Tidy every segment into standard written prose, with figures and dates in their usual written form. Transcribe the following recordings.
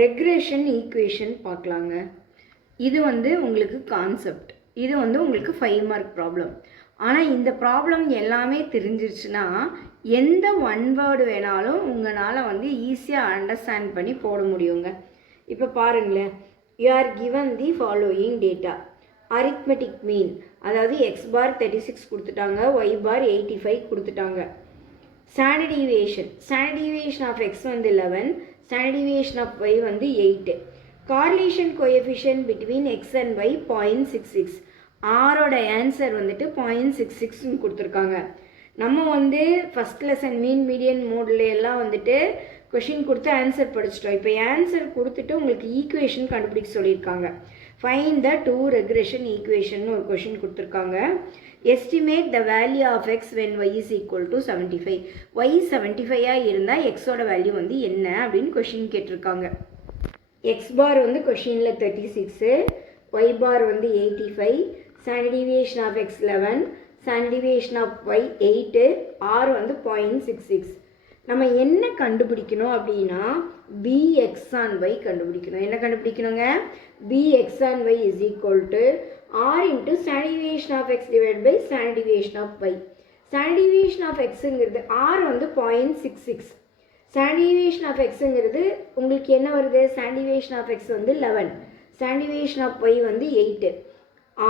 Regression equation பார்க்கலாங்க. இது வந்து உங்களுக்கு கான்செப்ட். இது வந்து உங்களுக்கு 5 மார்க் ப்ராப்ளம். ஆனால் இந்த ப்ராப்ளம் எல்லாமே தெரிஞ்சிருச்சுன்னா எந்த ஒன் வேர்டு வேணாலும் உங்களால் வந்து ஈஸியாக அண்டர்ஸ்டாண்ட் பண்ணி போட முடியுங்க. இப்போ பாருங்களேன், you are given the following data. Arithmetic மீன், அதாவது எக்ஸ் பார் 36 கொடுத்துட்டாங்க, ஒய் பார் 85 கொடுத்துட்டாங்க. ஸ்டாண்டர்ட் டீவியேஷன் ஆஃப் எக்ஸ் வந்து 11, ஸ்டாண்டர்ட் டீவியேஷன் ஆஃப் ஒய் வந்து 8. Correlation coefficient between x and y 0.66. ஆரோட ஆன்சர் வந்துட்டு 0.66ன்னு கொடுத்துருக்காங்க. நம்ம வந்து ஃபஸ்ட் லெசன் மீன் மீடியன் மோடில் எல்லாம் வந்துட்டு கொஷின் கொடுத்து ஆன்சர் படிச்சிட்டோம். இப்போ ஆன்சர் கொடுத்துட்டு உங்களுக்கு ஈக்குவேஷன் கண்டுபிடிக்க சொல்லியிருக்காங்க. ஃபைண்ட் த 2 ரெக்ரெஷன் ஈக்குவேஷன் ஒரு கொஷின் கொடுத்துருக்காங்க. Estimate the value of x when y is equal to 75. Y 75 இருந்தால் எக்ஸோட வேல்யூ வந்து என்ன அப்படின்னு கொஷின் கேட்டிருக்காங்க. எக்ஸ் பார் வந்து கொஷினில் 36, ஒய் பார் வந்து 85, standard deviation of x 11, standard deviation of y 8, r வந்து 0.66. நம்ம என்ன கண்டுபிடிக்கணும் அப்படின்னா பிஎக்ஸ் ஆன் ஒய் கண்டுபிடிக்கணும். என்ன கண்டுபிடிக்கணுங்க? B X on Y is equal to R into standard deviation of X divide by standard deviation of Y. Standard deviation of எக்ஸுங்கிறது R வந்து 0.66. ஸ்டாண்டர்ட் டீவியேஷன் ஆஃப் எக்ஸுங்கிறது உங்களுக்கு என்ன வருது? ஸ்டாண்டர்ட் டீவியேஷன் ஆஃப் எக்ஸ் வந்து 11, standard deviation of Y வந்து 8.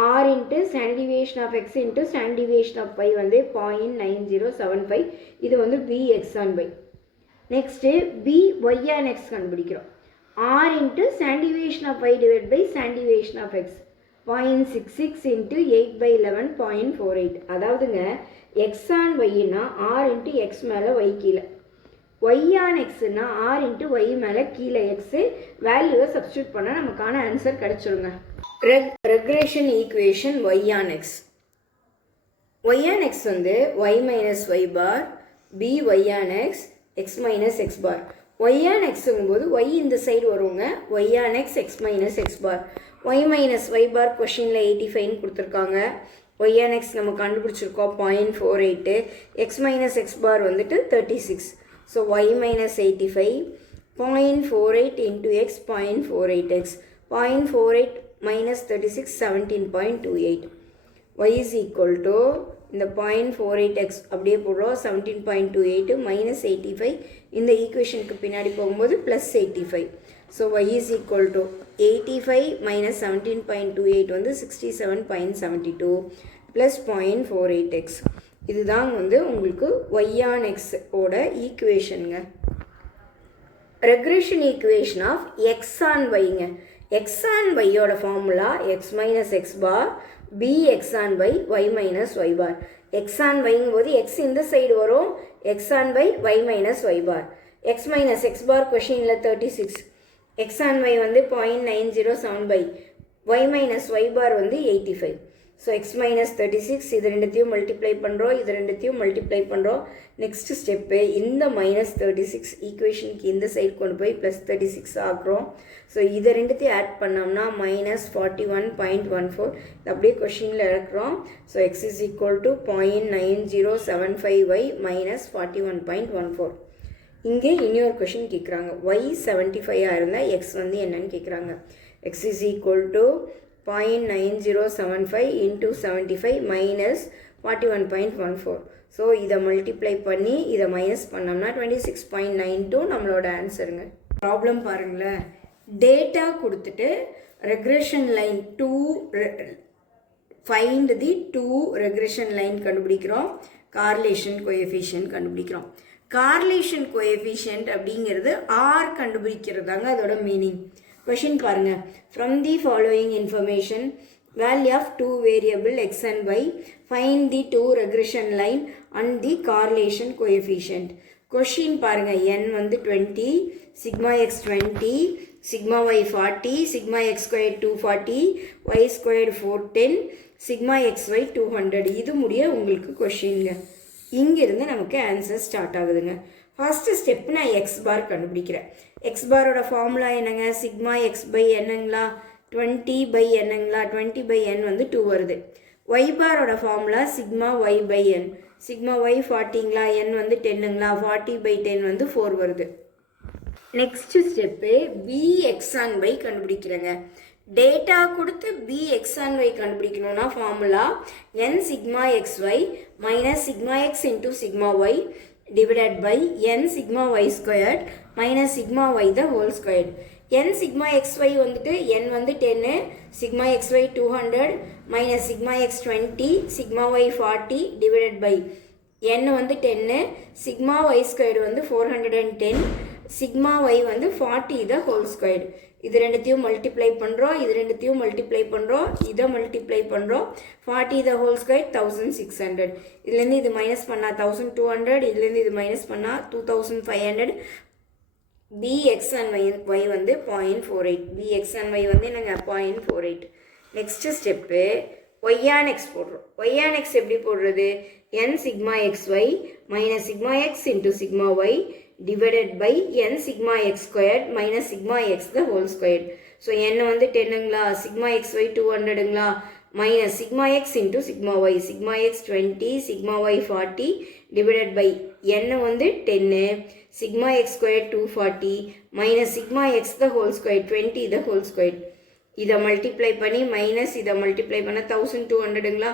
R into standard deviation of X into standard deviation of Y வந்து 0.9075. இது வந்து B X on Y. Next B Y on X கண்டுபிடிக்கிறோம். R into standard deviation of Y divide by standard deviation of X 0.66 into 8/11 0.48. அதாவதுங்க X on ஒய்னா R into X மேலே Y கீழே, Y on எக்ஸ்னா R into Y மேலே கீழே X வேல்யூவை substitute பண்ணால் நமக்கான ஆன்சர் கிடச்சிருங்க. Regression equation Y on X. Y on X வந்து Y minus Y bar B Y on X X minus X bar. Y on எக்ஸுங்கும்போது ஒய் இந்த சைடு வருவோங்க, Y on X X minus X bar. Y minus Y bar கொஷினில் 85ன்னு கொடுத்துருக்காங்க. Y on X நம்ம கண்டுபிடிச்சிருக்கோம் 0.48. X minus X bar வந்துட்டு 36. So y minus 85 0.48 into x 0.48x. 0.48 minus 36 17.28. y is equal to இந்த 0.48x அப்படியே போடுறோம், 17.28 minus 85 இந்த ஈக்குவேஷனுக்கு பின்னாடி போகும்போது plus 85. So y is equal to 85 minus 17.28 வந்து 67.72 plus 0.48x. இதுதான் வந்து உங்களுக்கு y on x ஓட ஈக்குவேஷனுங்க. Regression equation of x on yங்க. x on y ஓட formula x minus x bar bx on y y minus y bar. x on yங்கும் போது x இந்த சைடு வரும், x on y y minus y bar. x minus x bar கொஷினில் 36, x on y வந்து 0.907 y minus y bar வந்து 85. So X minus 36 இது ரெண்டுத்தையும் multiply பண்ணுறோம், இது ரெண்டுத்தையும் மல்டிப்ளை பண்ணுறோம். நெக்ஸ்ட்டு ஸ்டெப்பு இந்த மைனஸ் 36 ஈக்குவேஷனுக்கு இந்த சைடு கொண்டு போய் ப்ளஸ் 36 ஆக்குறோம். ஸோ இதை ரெண்டுத்தையும் ஆட் பண்ணோம்னா மைனஸ் 41.14 இது அப்படியே கொஷினில் இறக்குறோம். So x is equal to 0.9075y minus 41.14. இங்கே இன்னொரு கொஷின் கேட்குறாங்க, ஒய் 75 இருந்தால் எக்ஸ் வந்து என்னன்னு கேட்குறாங்க. X is equal to 0.9075 into 75 minus 41.14. So இதை மல்டிப்ளை பண்ணி இதை மைனஸ் பண்ணோம்னா 26.92 நம்மளோட ஆன்சருங்க. ப்ராப்ளம் பாருங்களேன், டேட்டா கொடுத்துட்டு ரெக்ரெஷன் லைன் 2 ஃபைண்ட் தி 2 ரெக்ரெஷன் லைன் கண்டுபிடிக்கிறோம், கார்லேஷன் கோஎஃபிஷியன்ட் கண்டுபிடிக்கிறோம். கார்லேஷன் கோஎஃபிஷியன்ட் அப்படிங்கிறது ஆர் கண்டுபிடிக்கிறதாங்க அதோட மீனிங். Question பாருங்க, from the following information value of 2 variable x and y, find the 2 regression line and the correlation coefficient. Question பாருங்க, n வந்து 20, sigma x 20, sigma y 40, sigma x squared 240, y squared 410, sigma xy 200. இது முடிய உங்களுக்கு கொஷின்ங்க. இங்கிருந்து நமக்கு answer start ஆகுதுங்க. First step நான் எக்ஸ் பார் கண்டுபிடிக்கிறேன். எக்ஸ் பாரோட ஃபார்முலா என்னங்க? சிக்மா எக்ஸ் பை என்னங்களா 20 பை என்னங்களா 20 பை n வந்து 2 வருது. ஒய் பாரோட formula sigma y by n, sigma y 40ங்களா n வந்து 10ங்களா 40 பை 10 வந்து 4 வருது. Next step bx and y கண்டுபிடிக்கிறேங்க. டேட்டா கொடுத்து bx and y கண்டுபிடிக்கணும்னா formula n sigma xy minus sigma x into sigma y divided by n sigma y squared minus sigma y the whole squared. n sigma xy வந்துட்டு n வந்து 10, sigma xy 200 minus sigma x 20, sigma y 40 divided by n வந்து 10, sigma y squared வந்து 410, sigma y வந்து 40 the whole squared. இது ரெண்டுத்தையும் multiply பண்ணுறோம், இது ரெண்டுத்தையும் மல்டிப்ளை பண்ணுறோம், இதை மல்டிப்ளை பண்ணுறோம். 40 the whole squared 1600. இதுலேருந்து இது மைனஸ் பண்ணால் 1200, இதுலேருந்து இது மைனஸ் பண்ணால் 2500. bx and y வந்து 0.48. bx and y வந்து என்னங்க 0.48. Next step y and x போடுறோம். y and x எப்படி போடுறது? n sigma xy minus sigma x into sigma y divided by n sigma x squared minus sigma x the whole squared. So n வந்து 10ங்களா, sigma xy 200ங்களா, minus sigma x into sigma y, sigma x 20, sigma y 40 divided by n வந்து 10, sigma x squared 240 minus sigma x the whole squared 20 the whole squared. இதை multiply பண்ணி minus இதை multiply பண்ண 1200ங்களா,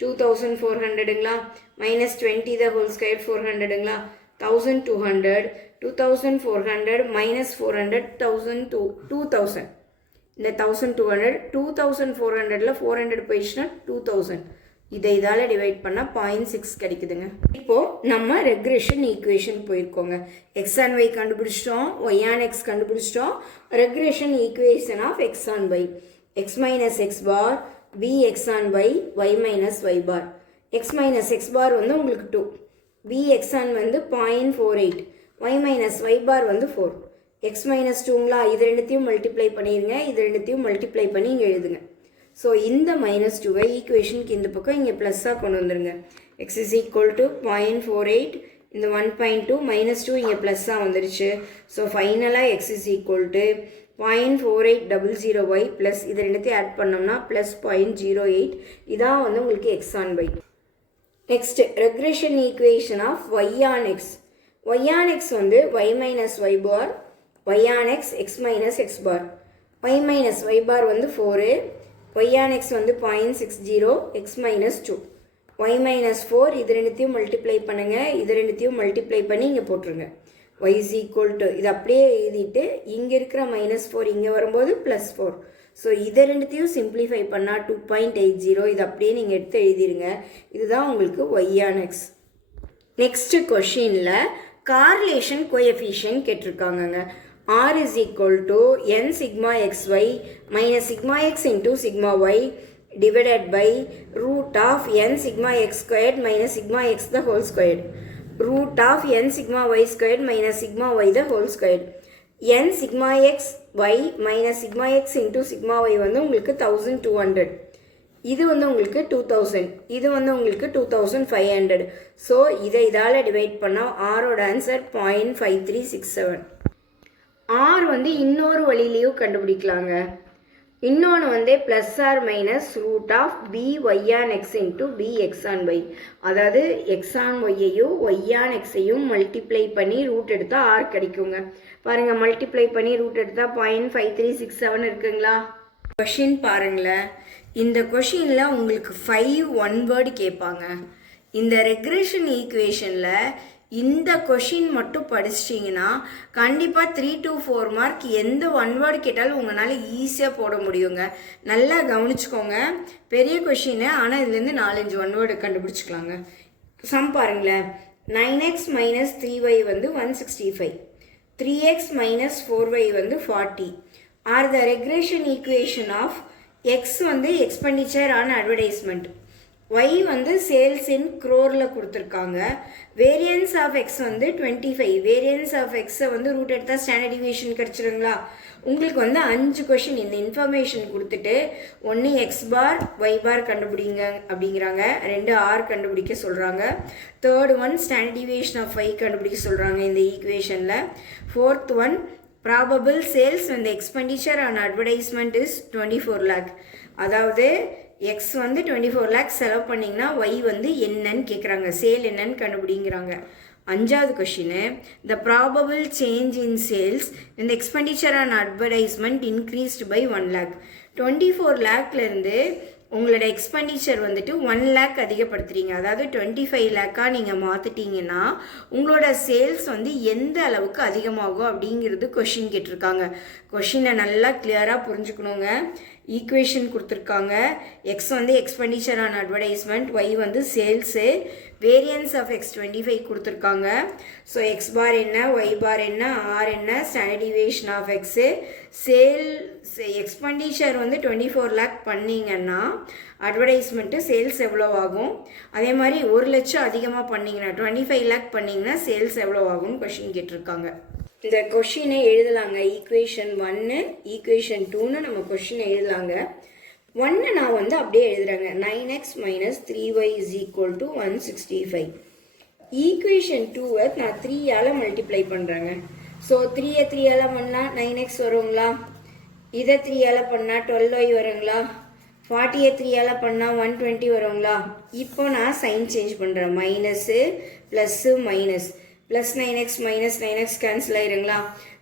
2400ங்களா, minus 20 the whole squared 400ங்களா, 1200, 2400 minus 400, 2000. இந்த 1200, 2400ல 400 போயிடுச்சுன்னா 2000. இதை இதால் divide பண்ணால் 0.6 கிடைக்குதுங்க. இப்போது நம்ம ரெக்ரெஷன் ஈக்குவேஷன் போயிருக்கோங்க. எக்ஸ் அண்ட் ஒய் கண்டுபிடிச்சிட்டோம், ஒய் அண்ட் எக்ஸ் கண்டுபிடிச்சிட்டோம். Regression equation of x and y, x minus X bar b x and y, y minus Y bar. X minus X bar வந்து உங்களுக்கு 2, B x and வந்து 0.48, Y minus Y bar வந்து 4. X minus 2ங்களா, இது ரெண்டுத்தையும் multiply பண்ணிடுங்க, இது ரெண்டுத்தையும் multiply பண்ணி இங்கே எழுதுங்க. ஸோ இந்த மைனஸ் 2வை ஈக்குவேஷனுக்கு இந்த பக்கம் இங்கே ப்ளஸ்ஸாக கொண்டு வந்துடுங்க. எக்ஸ் இஸ் ஈக்குவல் டு 0.48, இந்த 1.2 மைனஸ் 2 இங்கே ப்ளஸ்ஸாக வந்துடுச்சு. ஸோ ஃபைனலாக x is equal to 0.4800y plus இது ரெண்டுத்தையும் ஆட் பண்ணோம்னா ப்ளஸ் 0.08. இதான் வந்து உங்களுக்கு x on y. Next regression equation of y on X. Y on X வந்து Y minus Y bar, Y on X X minus X bar. Y minus Y bar வந்து 4, y on x வந்து 0.60, x minus 2, y minus 4. இது ரெண்டுத்தையும் multiply பண்ணுங்க, இது ரெண்டுத்தையும் multiply பண்ணி இங்கே போட்டுருங்க. y is equal to இது அப்படியே எழுதிட்டு இங்கே இருக்கிற -4 இங்கே வரும்போது +4. ஸோ இதை ரெண்டுத்தையும் சிம்பிளிஃபை பண்ணால் 2.80. இது அப்படியே நீங்கள் எடுத்து எழுதிருங்க. இதுதான் உங்களுக்கு y on x. நெக்ஸ்ட் கொஷினில் கார்லேஷன் கோஎஃபிஷியன்ட் கேட்டிருக்காங்கங்க. R is equal to n sigma xy minus sigma x into sigma y divided by root of n sigma x squared minus sigma x the whole squared. Root of n sigma y squared minus sigma y the whole squared. n sigma x y minus sigma x into sigma y வந்து உங்களுக்கு 1200. இது வந்து உங்களுக்கு 2000, இது வந்து உங்களுக்கு 2500. So இதை இதால் டிவைட் பண்ணால் ஆரோட ஆன்சர் 0.5367. ஆர் வந்து இன்னொரு வழியிலையும் கண்டுபிடிக்கலாங்க. இன்னொன்று வந்து plus r minus root of b Y on x into b x on y. அதாவது எக்ஸ் ஆன் ஒய்யையும் ஒய் ஆன் எக்ஸையும் மல்டிப்ளை பண்ணி ரூட் எடுத்தால் ஆர் கிடைக்குங்க. பாருங்கள், மல்டிப்ளை பண்ணி ரூட் எடுத்தால் 0.5367 இருக்குங்களா? கொஷின் பாருங்களேன். இந்த கொஷினில் உங்களுக்கு 5 ஒன் வேர்டு கேட்பாங்க. இந்த ரெக்ரெஷன் ஈக்குவேஷனில் இந்த கொஷின் மட்டும் படிச்சிட்டிங்கன்னா கண்டிப்பாக 3 to 4 மார்க் எந்த ஒன் வேர்டு கேட்டாலும் உங்களால் ஈஸியாக போட முடியுங்க. நல்லா கவனிச்சுக்கோங்க, பெரிய கொஷினு, ஆனால் இதுலேருந்து 4-5 ஒன் வேர்டு கண்டுபிடிச்சிக்கலாங்க. சம் பாருங்களேன். 9x மைனஸ் 3y வந்து 165, 3x மைனஸ் 4y வந்து 40 are the regression equation of x வந்து எக்ஸ்பெண்டிச்சர் ஆன் அட்வர்டைஸ்மெண்ட், y வந்து சேல்ஸ் இன் க்ரோரில் கொடுத்துருக்காங்க. வேரியன்ஸ் ஆஃப் எக்ஸ் வந்து 25, வேரியன்ஸ் ஆஃப் எக்ஸை வந்து ரூட் எடுத்தால் ஸ்டாண்டர்ட் டிவியேஷன் கிடச்சிருங்களா? உங்களுக்கு வந்து 5 கொஷின் இந்த இன்ஃபர்மேஷன் கொடுத்துட்டு 1 எக்ஸ் பார் ஒய் பார் கண்டுபிடிங்க அப்படிங்கிறாங்க, 2 ஆர் கண்டுபிடிக்க சொல்கிறாங்க, 3rd one standard deviation of y கண்டுபிடிக்க சொல்கிறாங்க இந்த ஈக்குவேஷனில், 4th one probable sales when the expenditure on advertisement is 24 lakh. அதாவது எக்ஸ் வந்து 24 lakhs செலவு பண்ணிங்கன்னா ஒய் வந்து என்னன்னு கேட்குறாங்க, சேல் என்னன்னு கண்டுபிடிங்கிறாங்க. அஞ்சாவது question, the probable change in sales இந்த expenditure and advertisement increased by 1 lakh. 24 lakhலேருந்து உங்களோட எக்ஸ்பெண்டிச்சர் வந்துட்டு 1 lakh அதிகப்படுத்துறீங்க. அதாவது 25 lakhா நீங்கள் மாற்றிட்டீங்கன்னா உங்களோட சேல்ஸ் வந்து எந்த அளவுக்கு அதிகமாகும் அப்படிங்கிறது கொஷின் கேட்டிருக்காங்க. கொஷினை நல்லா கிளியராக புரிஞ்சுக்கணுங்க. ஈக்குவேஷன் கொடுத்துருக்காங்க. எக்ஸ் வந்து எக்ஸ்பெண்டிச்சர் ஆன் அட்வர்டைஸ்மெண்ட், ஒய் வந்து சேல்ஸு, வேரியன்ஸ் ஆஃப் எக்ஸ் 25 கொடுத்துருக்காங்க. ஸோ எக்ஸ் பார் என்ன, ஒய் பார் என்ன, ஆர் என்ன, standard deviation of x. Expenditure வந்து 24 lakh பண்ணிங்கன்னா அட்வர்டைஸ்மெண்ட்டு சேல்ஸ் எவ்வளோ ஆகும், அதே மாதிரி 1 லட்சம் அதிகமாக பண்ணிங்கன்னா 25 lakh பண்ணிங்கன்னா சேல்ஸ் எவ்வளோ ஆகும்னு கொஷின் கேட்டிருக்காங்க. இந்த கொஷினை எழுதலாங்க. ஈக்குவேஷன் 1, ஈக்குவேஷன் 2ன்னு நம்ம கொஷினை எழுதலாங்க. 1 நான் வந்து அப்படியே எழுதுறேங்க. 9x - 3y = 165. ஈக்குவேஷன் 2வை நான் 3ஆல் மல்டிப்ளை பண்ணுறேங்க. ஸோ 3யை 3ஆல் பண்ணால் 9x வருங்களா, இதை 3ஆல் பண்ணால் 12y வருங்களா, 40யை 3ஆல் பண்ணால் 120 வருங்களா. இப்போ நான் சைன் சேஞ்ச் பண்ணுறேன். Minus plus minus, plus 9x - 9x cancel ஆயிருங்களா,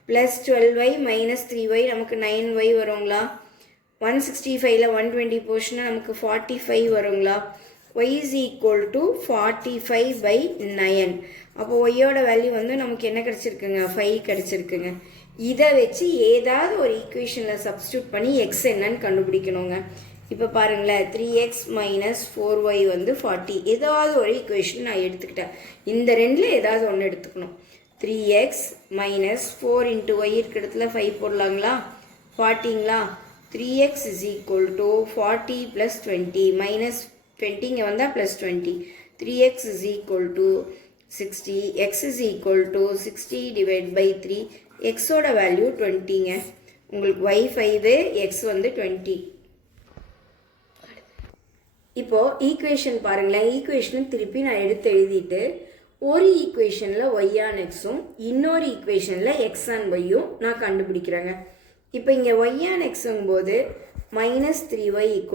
ப்ளஸ் 12y - 3y நமக்கு 9y வருங்களா, 165ல் 120 போச்சுன்னா நமக்கு 45 வருங்களா. y = 45/9. அப்போ ஒய்யோட வேல்யூ வந்து நமக்கு என்ன கிடச்சிருக்குங்க, 5 கிடச்சிருக்குங்க. இதை வச்சு ஏதாவது ஒரு ஈக்குவேஷனில் சப்ஸ்டியூட் பண்ணி எக்ஸ் என்னன்னு கண்டுபிடிக்கணுங்க. இப்போ பாருங்களேன், 3x - 4y வந்து 40. ஏதாவது ஒரு ஈக்குவேஷன் நான் எடுத்துக்கிட்டேன். இந்த ரெண்டில் ஏதாவது ஒன்று எடுத்துக்கணும். 3x - 4 × y இருக்கிற இடத்துல 5 போடலாங்களா, 40ங்களா. 3x = 40 + 20 -20 இங்கே வந்தால் +20. 3x = 60. x = 60/3. எக்ஸோட வேல்யூ 20ங்க. உங்களுக்கு y 5, x வந்து 20. இப்போது ஈக்குவேஷன் பாருங்களேன். ஈக்குவேஷன் திருப்பி நான் எடுத்து எழுதிட்டு ஒரு ஈக்குவேஷனில் ஒய்ஆன் எக்ஸும் இன்னொரு ஈக்குவேஷனில் எக்ஸ் ஆன் ஒய்யும் நான் கண்டுபிடிக்கிறேங்க. இப்போ இங்கே ஒய்ஆன் எக்ஸுங்கும்போது -3y =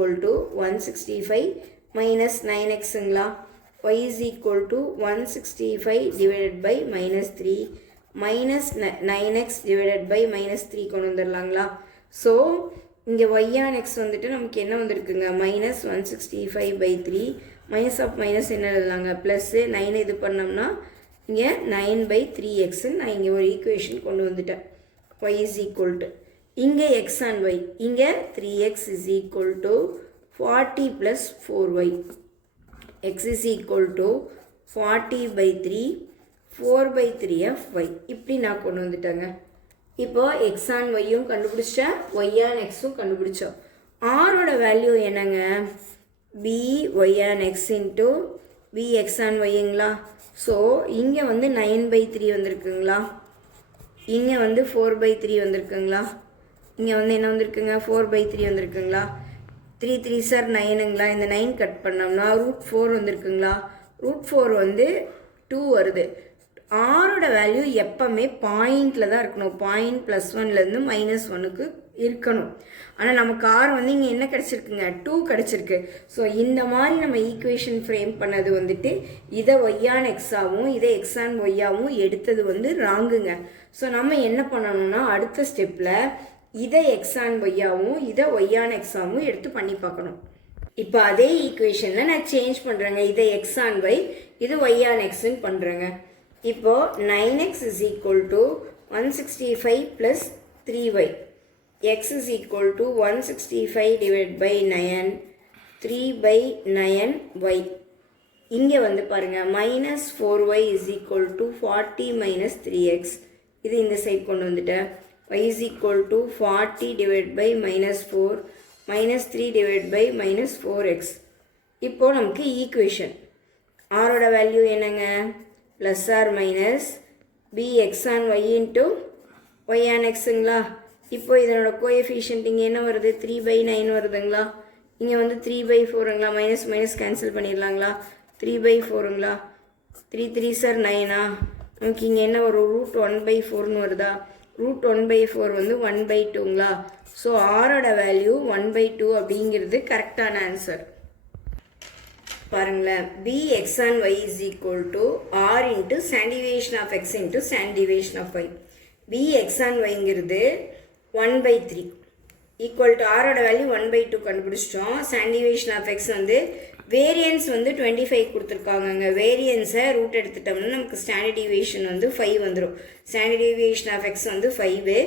165 - 9xங்களா. y = 165/-3 -9x/-3 கொண்டு வந்துடலாங்களா. ஸோ இங்கே ஒய்ஆன் எக்ஸ் வந்துட்டு நமக்கு என்ன வந்திருக்குங்க, -165/3. மைனஸ் ஆஃப் மைனஸ் என்ன எழுதலாங்க, ப்ளஸ்ஸு 9 இது பண்ணோம்னா இங்கே 9/3x. நான் இங்கே ஒரு ஈக்குவேஷன் கொண்டு வந்துட்டேன். y = இங்கே x அண்ட் y, இங்கே 3x = 40 + 4y. x = 40/3, 4/3 of y. இப்படி நான் கொண்டு வந்துட்டேங்க. இப்போது எக்ஸ் ஆன் ஒய்யும் கண்டுபிடிச்சேன், ஒய் ஆன் எக்ஸும் கண்டுபிடிச்சோம். ஆரோட வேல்யூ என்னங்க, b Y on x into b x on ஒய்ங்களா. ஸோ இங்கே வந்து 9/3 வந்திருக்குங்களா, இங்கே வந்து 4/3 வந்திருக்குங்களா, இங்கே வந்து என்ன வந்திருக்குங்க, 4/3 வந்திருக்குங்களா. 3 3 சார் 9ங்களா. இந்த 9 கட் பண்ணோம்னா √4 வந்திருக்குங்களா. √4 வந்து 2 வருது. ஆரோட வேல்யூ எப்போவுமே பாயிண்டில் தான் இருக்கணும். பாயிண்ட் +1லேருந்து -1க்கு இருக்கணும். ஆனால் நமக்கு ஆர் வந்து இங்கே என்ன கிடச்சிருக்குங்க, 2 கிடச்சிருக்கு. ஸோ இந்த மாதிரி நம்ம ஈக்குவேஷன் ஃப்ரேம் பண்ணது வந்துட்டு இதை ஒய்யான் எக்ஸாகவும் இதை எக்ஸான் ஒய்யாகவும் எடுத்தது வந்து ராங்குங்க. ஸோ நம்ம என்ன பண்ணணும்னா அடுத்த ஸ்டெப்பில் இதை எக்ஸான் ஒய்யாகவும் இதை ஒய்யான் எக்ஸாகவும் எடுத்து பண்ணி பார்க்கணும். இப்போ அதே ஈக்குவேஷனில் நான் சேஞ்ச் பண்ணுறேங்க. இதை எக்ஸான் ஒய், இது ஒய்யான் எக்ஸ்ன்னு பண்ணுறேங்க. இப்போது 9x = 165 + 3y. x = 165/9, 3/9y. இங்கே வந்து பாருங்கள், -4y = 40 - 3x. இது இந்த சைட் கொண்டு வந்துட்டேன். y = 40/-4 -3/-4x. இப்போது நமக்கு ஈக்குவேஷன் ஆரோட வேல்யூ என்னங்க, plus r minus b x on y into y on எக்ஸுங்களா. இப்போ இதனோட கோஎஃபிஷியன்ட் இங்கே என்ன வருது, 3/9 வருதுங்களா. இங்கே வந்து 3/4ங்களா. மைனஸ் மைனஸ் கேன்சல் பண்ணிடலாங்களா. 3/4ங்களா. 3 3 சார் 9ஆ. நமக்கு இங்கே என்ன வரும், √1/4ன்னு வருதா. √1/4 வந்து 1/2ங்களா. ஸோ ஆரோட வேல்யூ 1/2 அப்படிங்கிறது கரெக்டான ஆன்சர். பாருங்களேன், bx and y is equal to r into standard deviation of x into standard deviation of y. bx and yங்கிறது 1/3 equal to r ஓட வேல்யூ 1/2 கண்டுபிடிச்சிட்டோம். standard deviation of x வந்து வேரியன்ஸ் வந்து 25 கொடுத்துருக்காங்க. வேரியன்ஸை root எடுத்துட்டோம்னா நமக்கு ஸ்டாண்டர்ட் டிவியேஷன் வந்து 5 வந்துடும். Standard deviation of x வந்து 5,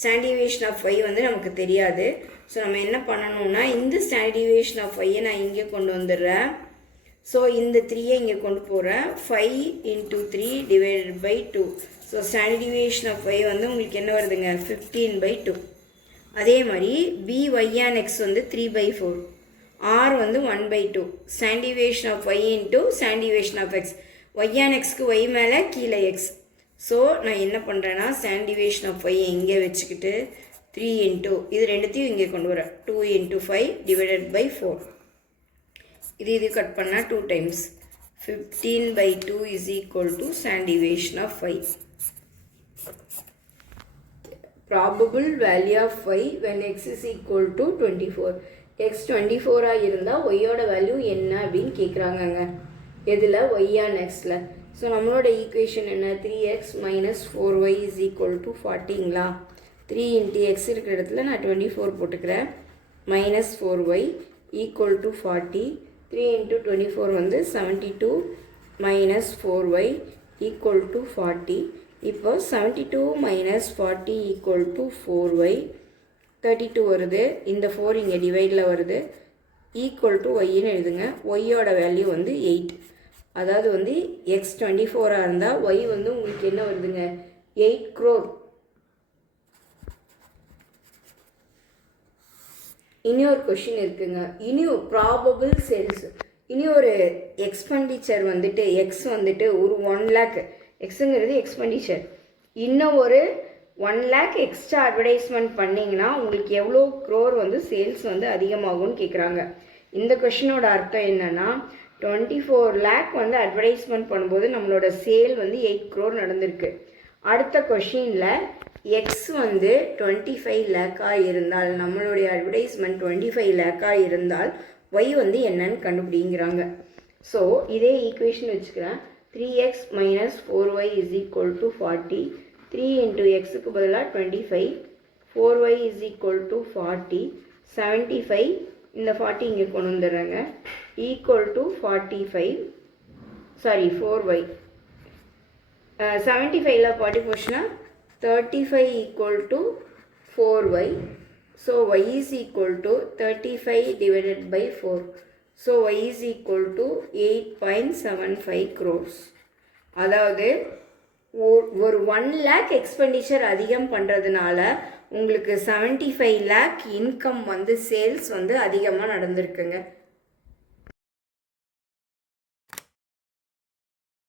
ஸ்டாண்டர்ட் டிவியேஷன் ஆஃப் 5 வந்து நமக்கு தெரியாது. ஸோ நம்ம என்ன பண்ணணும்னா இந்த ஸ்டாண்டர்ட் டிவியேஷன் ஆஃப் 5 நான் இங்கே கொண்டு வந்துடுறேன். ஸோ இந்த 3 இங்கே கொண்டு போகிறேன். 5 × 3 / 2. ஸோ ஸ்டாண்டர்ட் டிவியேஷன் ஆஃப் 5 வந்து உங்களுக்கு என்ன வருதுங்க, 15/2. அதே மாதிரி by and x வந்து 3/4, r வந்து 1/2. standard deviation of y into standard deviation of x. y and xக்கு y மேலே கீழே x. ஸோ நான் என்ன பண்ணுறேன்னா standard deviation of y இங்கே வச்சுக்கிட்டு 3 into இது ரெண்டுத்தையும் இங்கே கொண்டு வரேன். 2 × 5 / 4. இது கட் பண்ணால் 2 times. 15/2 is equal to standard deviation of y. Probable value of y when x is equal to 24. x 24 இருந்தால் ஒய்யோட வேல்யூ என்ன அப்படின்னு கேட்குறாங்கங்க. எதில், y and xல. ஸோ நம்மளோட ஈக்குவேஷன் என்ன, 3x - 4y is equal to 40ங்களா. 3 × x இருக்கிற இடத்துல நான் 24 போட்டுக்கிறேன். -4y equal to 40. 3 × 24 வந்து 72 -4y equal to 40. இப்போ 72 - 40 equal to 4y. 32 வருது. இந்த 4 இங்கே டிவைடில் வருது. ஈக்குவல் டு ஒய்ன்னு எழுதுங்க. ஒய்யோட வேல்யூ வந்து 8. அதாவது வந்து எக்ஸ் 24 இருந்தால் ஒய் வந்து உங்களுக்கு என்ன வருதுங்க, 8 crore. இனி ஒரு கொஷின் இருக்குங்க. இனி ப்ராபபிள் சேல்ஸ். இனி ஒரு எக்ஸ்பெண்டிச்சர் வந்துட்டு எக்ஸ் வந்துட்டு ஒரு 1 lakh. எக்ஸுங்கிறது எக்ஸ்பெண்டிச்சர். இன்னும் ஒரு 1 lakh எக்ஸ்ட்ரா அட்வர்டைஸ்மெண்ட் பண்ணிங்கன்னா உங்களுக்கு எவ்வளோ க்ரோர் வந்து சேல்ஸ் வந்து அதிகமாகும்னு கேட்குறாங்க. இந்த கொஷினோட அர்த்தம் என்னென்னா 24 lakh வந்து அட்வர்டைஸ்மெண்ட் பண்ணும்போது நம்மளோட சேல் வந்து 8 crore நடந்திருக்கு. அடுத்த கொஷினில் எக்ஸ் வந்து 25 lakh இருந்தால், நம்மளுடைய அட்வர்டைஸ்மெண்ட் 25 lakh இருந்தால் ஒய் வந்து என்னன்னு கண்டுபிடிங்கிறாங்க. ஸோ இதே ஈக்குவேஷன் வச்சுக்கிறேன். 3x - 4y is equal to 40. 3 × xக்கு பதிலாக 25. 4y is equal to 40. 75 இந்த 40 இங்கே கொண்டு வந்துடுறாங்க. equal to 45. Sorry 4y. 75ல் 40 போச்சுன்னா 35 equal to 4y. So y is equal to 35 / 4. So y is equal to 8.75 crores. அதாவது ஒரு 1 lakh எக்ஸ்பெண்டிச்சர் அதிகம் பண்ணுறதுனால உங்களுக்கு 75 lakh இன்கம் வந்து சேல்ஸ் வந்து அதிகமாக நடந்திருக்குங்க.